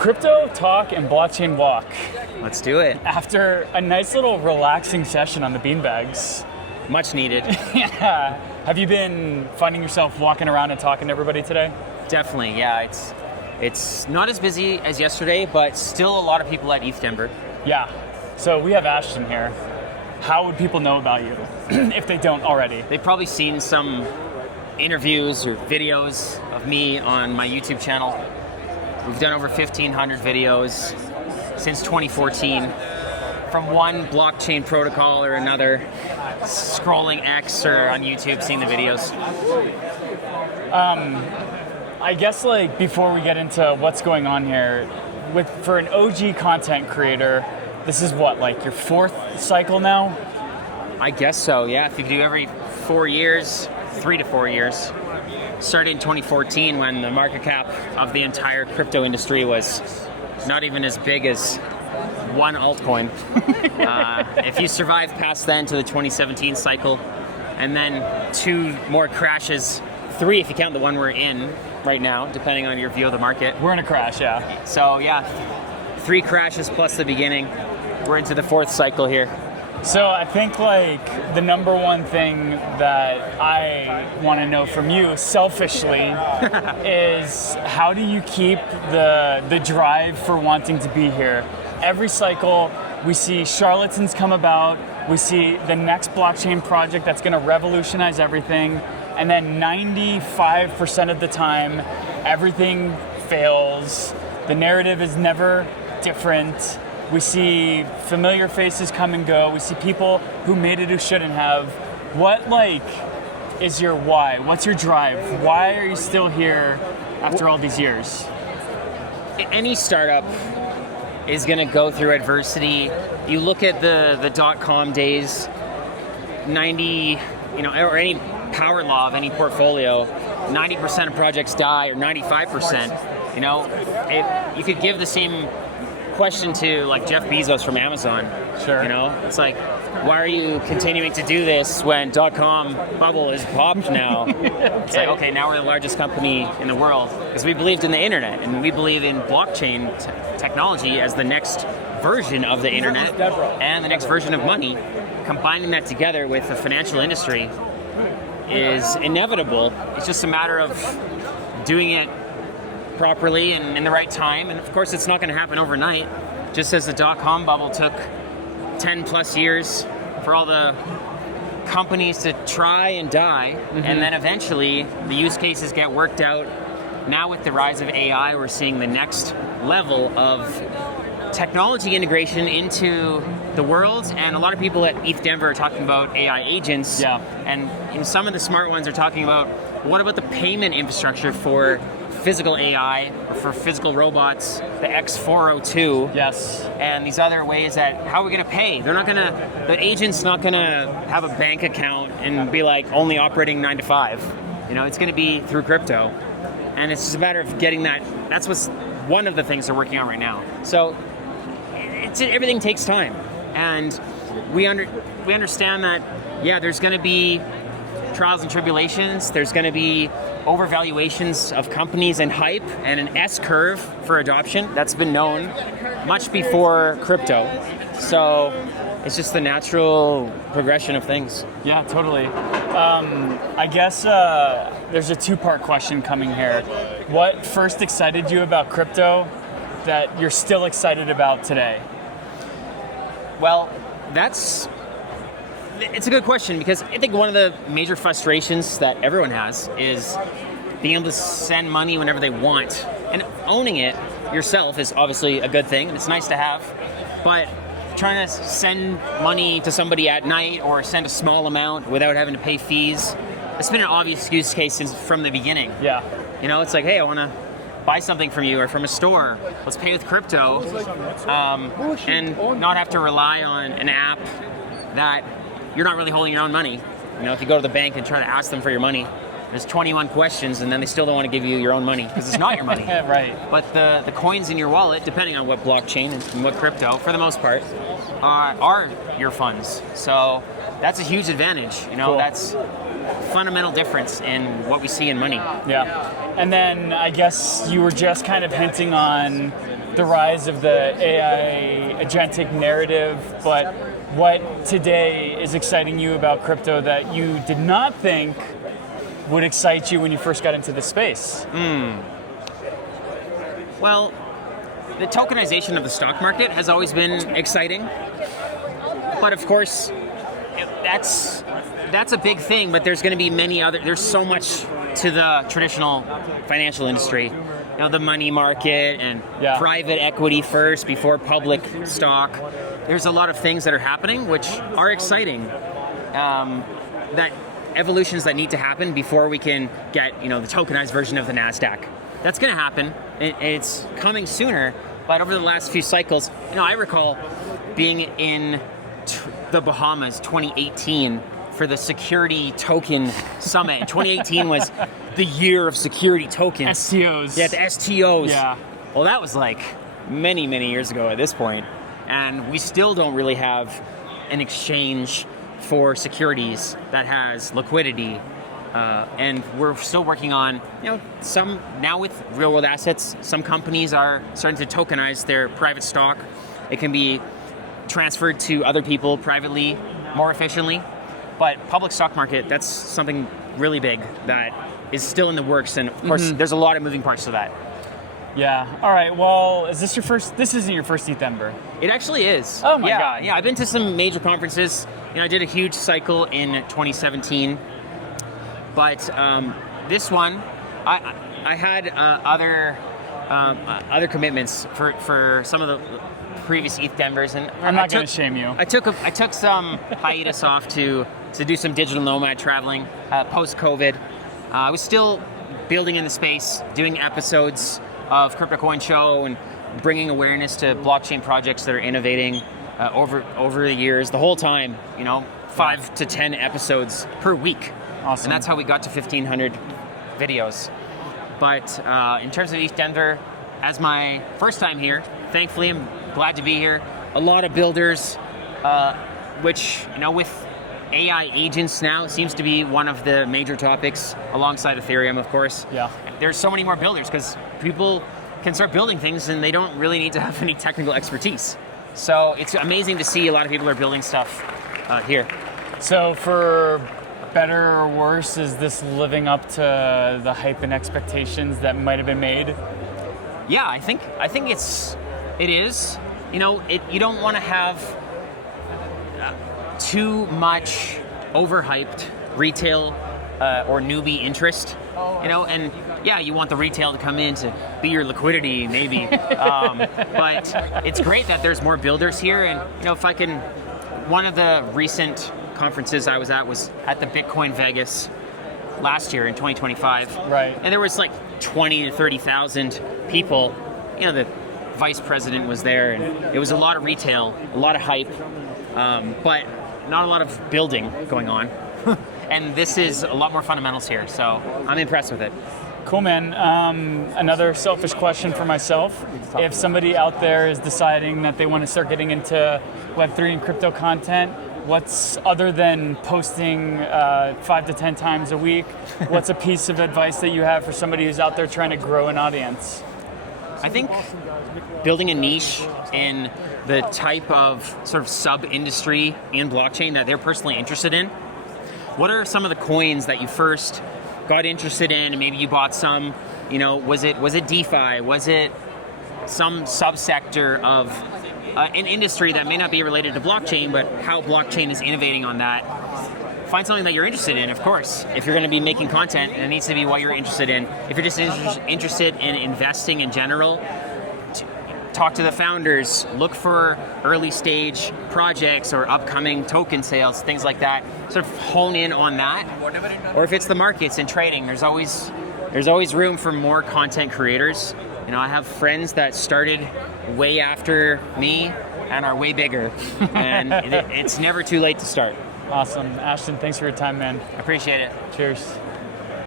Crypto talk and blockchain walk. Let's do it. After a nice little relaxing session on the beanbags. Much needed. Yeah. Have you been finding yourself walking around and talking to everybody today? Definitely, yeah. It's not as busy as yesterday, but still a lot of people at ETHDenver. Yeah. So we have Ashton here. How would people know about you if they don't already? They've probably seen some interviews or videos of me on my YouTube channel. We've done over 1,500 videos since 2014, from one blockchain protocol or another, scrolling X or on YouTube, seeing the videos. I guess like before we get into what's going on here, for an OG content creator, this is what, like your fourth cycle now? I guess so, yeah. If you do every 4 years, 3 to 4 years. Started in 2014 when the market cap of the entire crypto industry was not even as big as one altcoin. If you survive past then to the 2017 cycle, and then 2 more crashes, 3 if you count the one we're in right now, depending on your view of the market. We're in a crash, yeah. So yeah, 3 crashes plus the beginning. We're into the 4th cycle here. So I think like the number one thing that I want to know from you, selfishly, is how do you keep the drive for wanting to be here? Every cycle, we see charlatans come about, we see the next blockchain project that's going to revolutionize everything, and then 95% of the time, everything fails. The narrative is never different. We see familiar faces come and go. We see people who made it who shouldn't have. What is your why? What's your drive? Why are you still here after all these years? Any startup is going to go through adversity. You look at the .com days, 90, or any power law of any portfolio, 90% of projects die, or 95%. You could give the same question to like Jeff Bezos from Amazon. Sure. It's like, why are you continuing to do this when .com bubble is popped now? It's like, okay, now we're the largest company in the world because we believed in the internet and we believe in blockchain technology as the next version of the internet and the next version of money. Combining that together with the financial industry is inevitable. It's just a matter of doing it properly and in the right time, and of course it's not going to happen overnight, just as the .com bubble took 10 plus years for all the companies to try and die, and then eventually the use cases get worked out. Now with the rise of AI, we're seeing the next level of technology integration into the world, and a lot of people at ETHDenver are talking about AI agents, and some of the smart ones are talking about, what about the payment infrastructure for physical AI, or for physical robots, the X402, and these other ways that, how are we going to pay? The agent's not going to have a bank account and be like only operating 9 to 5. It's going to be through crypto. And it's just a matter of getting that. That's what's one of the things they're working on right now. So everything takes time. And we understand that, there's going to be trials and tribulations. There's going to be overvaluations of companies and hype and an S-curve for adoption that's been known much before crypto. So it's just the natural progression of things. Yeah, totally. I guess there's a 2-part question coming here. What first excited you about crypto that you're still excited about today? Well, it's a good question, because I think one of the major frustrations that everyone has is being able to send money whenever they want. And owning it yourself is obviously a good thing, and it's nice to have. But trying to send money to somebody at night or send a small amount without having to pay fees, it's been an obvious use case since from the beginning. Yeah. It's like, hey, I want to buy something from you or from a store. Let's pay with crypto, and not have to rely on an app that you're not really holding your own money. If you go to the bank and try to ask them for your money, there's 21 questions, and then they still don't want to give you your own money because it's not your money. Right. But the coins in your wallet, depending on what blockchain and what crypto, for the most part, are your funds. So that's a huge advantage. Cool. That's fundamental difference in what we see in money. Yeah. And then I guess you were just kind of hinting on the rise of the AI agentic narrative, but what today is exciting you about crypto that you did not think would excite you when you first got into the space? Well, the tokenization of the stock market has always been exciting, but of course, that's a big thing. But there's going to be many other. There's so much to the traditional financial industry. You know, the money market and private equity first before public stock. There's a lot of things that are happening which are exciting. That evolutions that need to happen before we can get, the tokenized version of the NASDAQ. That's going to happen. It's coming sooner. But over the last few cycles, I recall being in the Bahamas 2018 for the Security Token Summit. 2018 was the year of security tokens. STOs. Yeah, the STOs. Yeah. Well, that was like many, many years ago at this point. And we still don't really have an exchange for securities that has liquidity. And we're still working on, some now with real world assets, some companies are starting to tokenize their private stock. It can be transferred to other people privately more efficiently. But public stock market, that's something really big that is still in the works. And of course, there's a lot of moving parts to that. Yeah. All right. Well, this isn't your first ETHDenver. It actually is. Oh my God. Yeah, I've been to some major conferences. I did a huge cycle in 2017. But this one, I had other commitments for some of the previous ETHDenvers, and I'm not going to shame you. I took some hiatus off to do some digital nomad traveling post COVID. I was still building in the space, doing episodes of Crypto Coin Show and bringing awareness to blockchain projects that are innovating over the years. The whole time, 5 to 10 episodes per week. Awesome. And that's how we got to 1,500 videos. But in terms of ETHDenver, as my first time here, thankfully I'm glad to be here. A lot of builders, which, with AI agents now seems to be one of the major topics alongside Ethereum, of course. Yeah. There's so many more builders because people can start building things and they don't really need to have any technical expertise. So it's amazing to see a lot of people are building stuff here. So for better or worse, is this living up to the hype and expectations that might have been made? Yeah, I think it is. You don't want to have too much overhyped retail or newbie interest. And yeah, you want the retail to come in to be your liquidity, maybe. But it's great that there's more builders here. And if I can, one of the recent conferences I was at the Bitcoin Vegas last year in 2025. Right. And there was like 20 to 30,000 people. The vice president was there, and it was a lot of retail, a lot of hype, but not a lot of building going on. And this is a lot more fundamentals here, so I'm impressed with it. Cool, man. Another selfish question for myself. If somebody out there is deciding that they want to start getting into Web3 and crypto content, what's, other than posting 5 to 10 times a week, what's a piece of advice that you have for somebody who's out there trying to grow an audience? I think building a niche in the type of sort of sub-industry in blockchain that they're personally interested in. What are some of the coins that you first got interested in, and maybe you bought some? Was it DeFi? Was it some subsector of an industry that may not be related to blockchain, but how blockchain is innovating on that? Find something that you're interested in, of course. If you're going to be making content, it needs to be what you're interested in. If you're just interested in investing in general, talk to the founders, look for early stage projects or upcoming token sales, things like that. Sort of hone in on that. Or if it's the markets and trading, there's always room for more content creators. I have friends that started way after me and are way bigger, and it's never too late to start. Awesome. Ashton, thanks for your time, man. Appreciate it. Cheers.